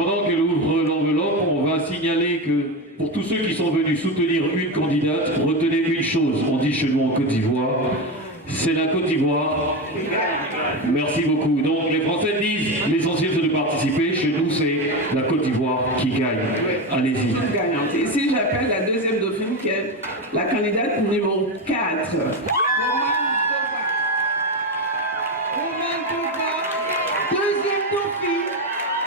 pendant qu'elle ouvre l'enveloppe, on va signaler que pour tous ceux qui sont venus soutenir une candidate, retenez une chose, on dit chez nous en Côte d'Ivoire, c'est la Côte d'Ivoire. Merci beaucoup. Donc les Français disent l'essentiel c'est de participer, chez nous c'est la Côte d'Ivoire qui gagne. Allez-y. Gagnante. Ici j'appelle la deuxième dauphine qui est la candidate numéro 4. Deuxième dauphine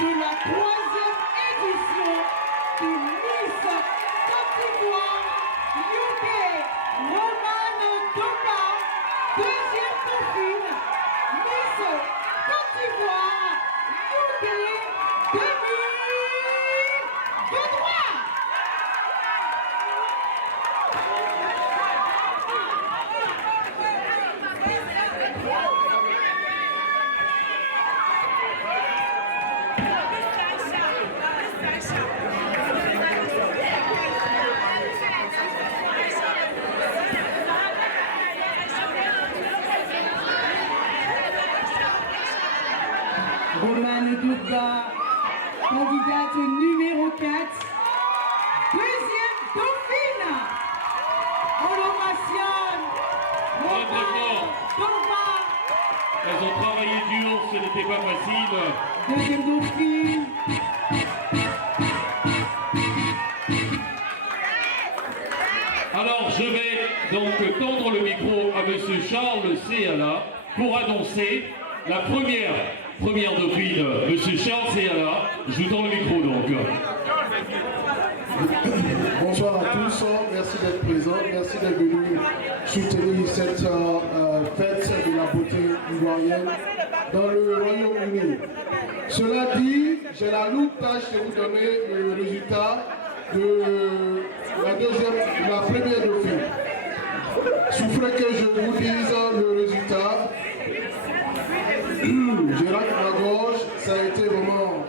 de la troisième édition de Miss Côte d'Ivoire UK. Romane Doka, deuxième dauphine Miss Côte d'Ivoire UK 2023. Romane Doka, candidate numéro 4, deuxième dauphine. On l'ovationne. Romane Doka. Elles ont travaillé dur, ce n'était pas facile. Deuxième dauphine. Alors je vais donc tendre le micro à monsieur Charles Céala pour annoncer la première dauphine, monsieur Charles Céala. Je vous tends le micro donc. Bonsoir à tous, merci d'être présents, merci d'être venus soutenir cette fête de la beauté ivoirienne dans le Royaume-Uni. Cela dit, j'ai la lourde tâche de vous donner le résultat de la première dauphine. Souffrez que je vous dise le résultat. Je rate ma gorge, ça a été vraiment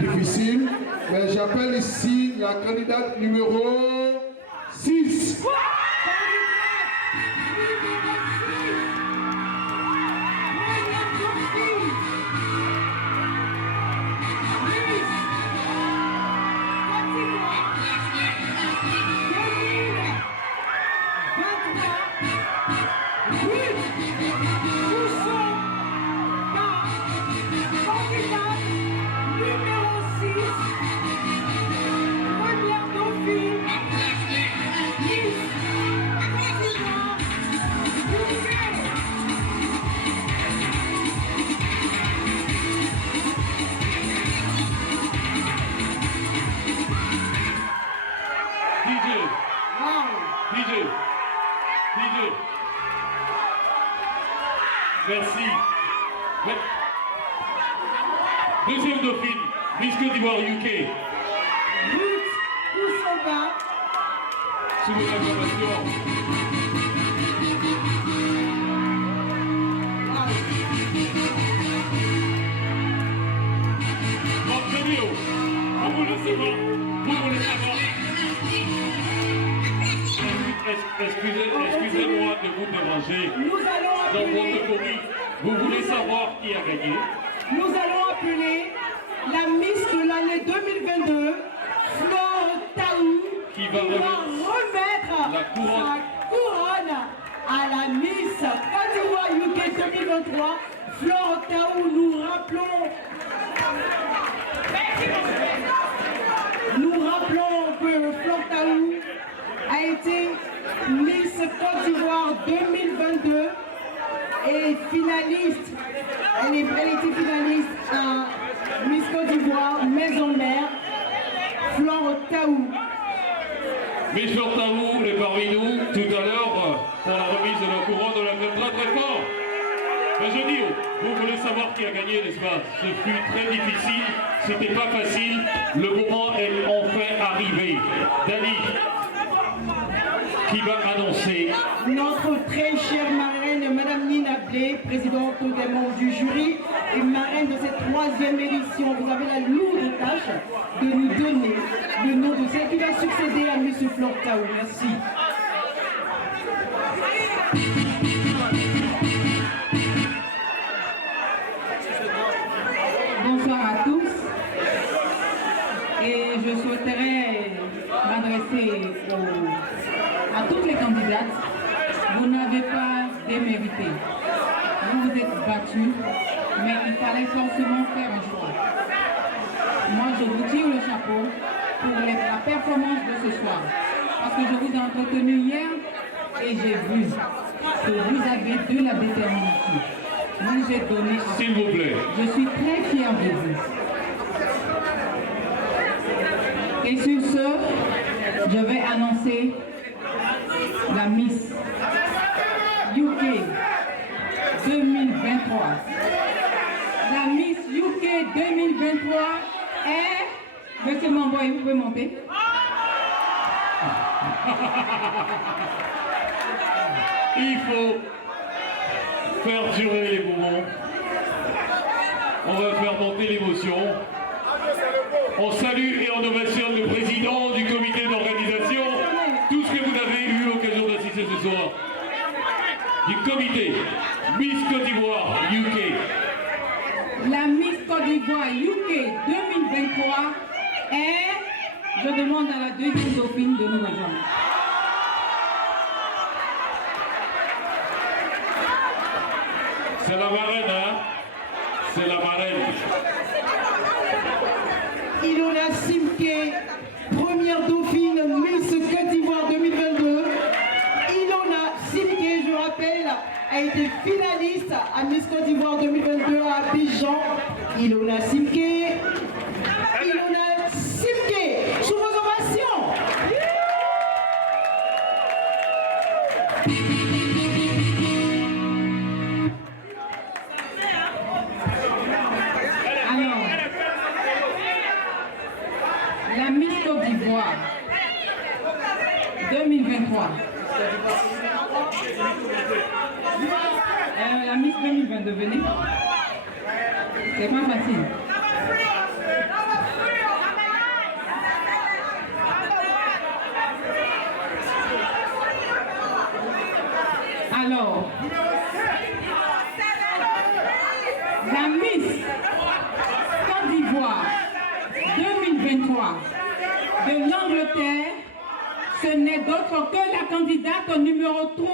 difficile, mais j'appelle ici la candidate numéro 6. DJ. Merci. Deuxième dauphine, Miss Côte d'Ivoire UK. Ruth Koussova. Sous vos acclamations. Antonio, vous voulez savoir. Excusez-moi de vous déranger. Nous allons Dans appeler, votre courrier, vous voulez savoir qui a gagné? nous allons appeler la Miss de l'année 2022, Flore Taou, Qui va remettre la couronne. sa couronne à la Miss Côte d'Ivoire UK 2023. Flore Taou, nous rappelons que Flore Taou a été Miss Côte d'Ivoire 2022 et finaliste. Elle était finaliste à Miss Côte d'Ivoire, Maison-Mère, Flore Taou. Miss Flore Taou est parmi nous tout à l'heure pour la remise de la couronne. On l'appelle très très fort. Mais je dis, vous voulez savoir qui a gagné, n'est-ce pas? Ce fut très difficile, c'était pas facile. Le moment est enfin arrivé. Dani, qui va annoncer Notre très chère marraine, Madame Nina Blé, présidente des membres du jury et marraine de cette troisième édition. Vous avez la lourde tâche de nous donner le nom de celle qui va succéder à M. Flore Taou. Merci. Bonsoir à tous. je souhaiterais m'adresser à toutes les candidates. Vous n'avez pas démérité. Vous vous êtes battus, mais il fallait forcément faire un choix. Moi, je vous tire le chapeau pour la performance de ce soir. Parce que je vous ai entretenu hier et j'ai vu que vous avez de la détermination. Vous vous êtes donné. S'il vous plaît. Je suis très fière de vous. Et sur ce, je vais annoncer la Miss UK 2023. La Miss UK 2023 est... Monsieur Mamboy, vous pouvez monter. Il faut faire durer les moments. On va faire monter l'émotion. On salue et on ovationne le président du comité d'organisation, tout ce que vous avez eu l'occasion d'assister ce soir. Du comité Miss Côte d'Ivoire UK. La Miss Côte d'Ivoire UK 2023 est... Je demande à la deuxième dauphine de nous rejoindre. C'est la marraine, hein? C'est la marraine. Ilona Simke, première dauphine Miss Côte d'Ivoire 2022. Ilona Simke, je rappelle, a été finaliste à Miss Côte d'Ivoire 2022 à Abidjan. Ilona Simke. Ilona Simke, sous vos ovations. Alors, la Miss Côte d'Ivoire 2023. La Miss 2022, venez. C'est pas facile. Alors, la Miss Côte d'Ivoire 2023 de l'Angleterre, ce n'est d'autre que la candidate au numéro 3.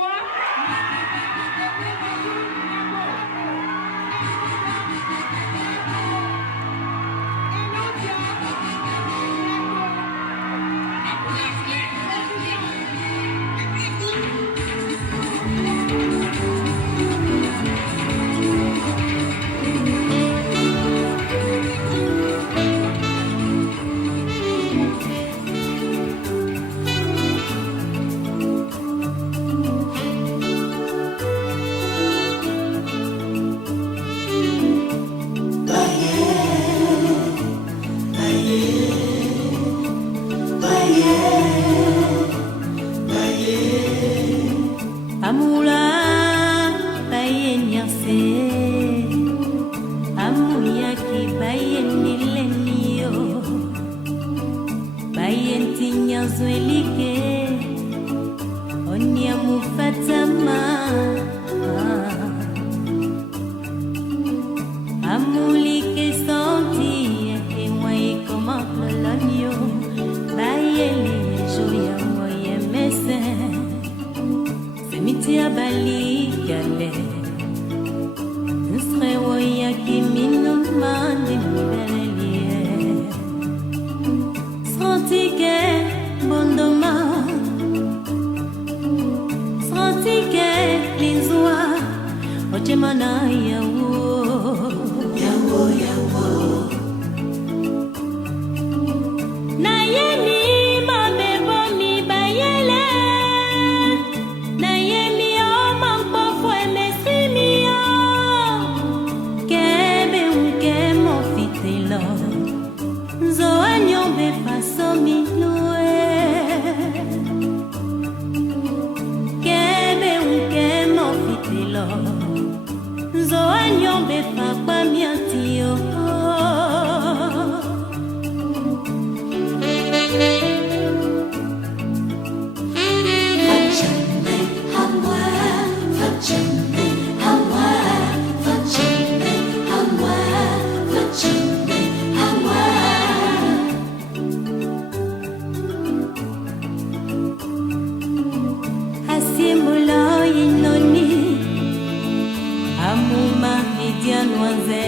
noise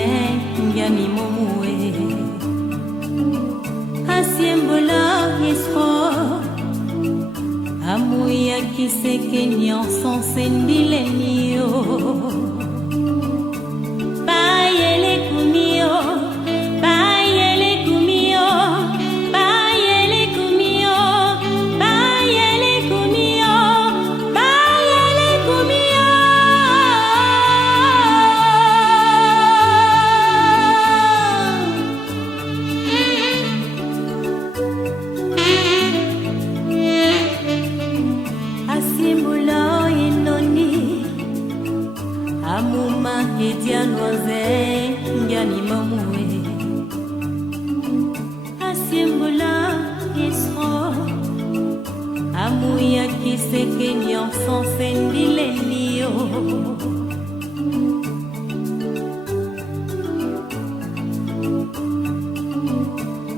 ngani momue asiembola esro amuya kiseke nyanson sendilenio bayele kumio bayele kumio bayele kumio bayele kumio bayele kumio asimbula enoni amuma etianoise ngani mamue asimbula isro amuya kiseke nyanson sendilenio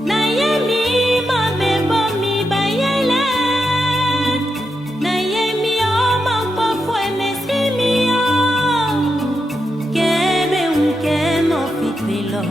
nayemi mabebomi bayele nayemi omapofo emesimio kebe unkemo fitelo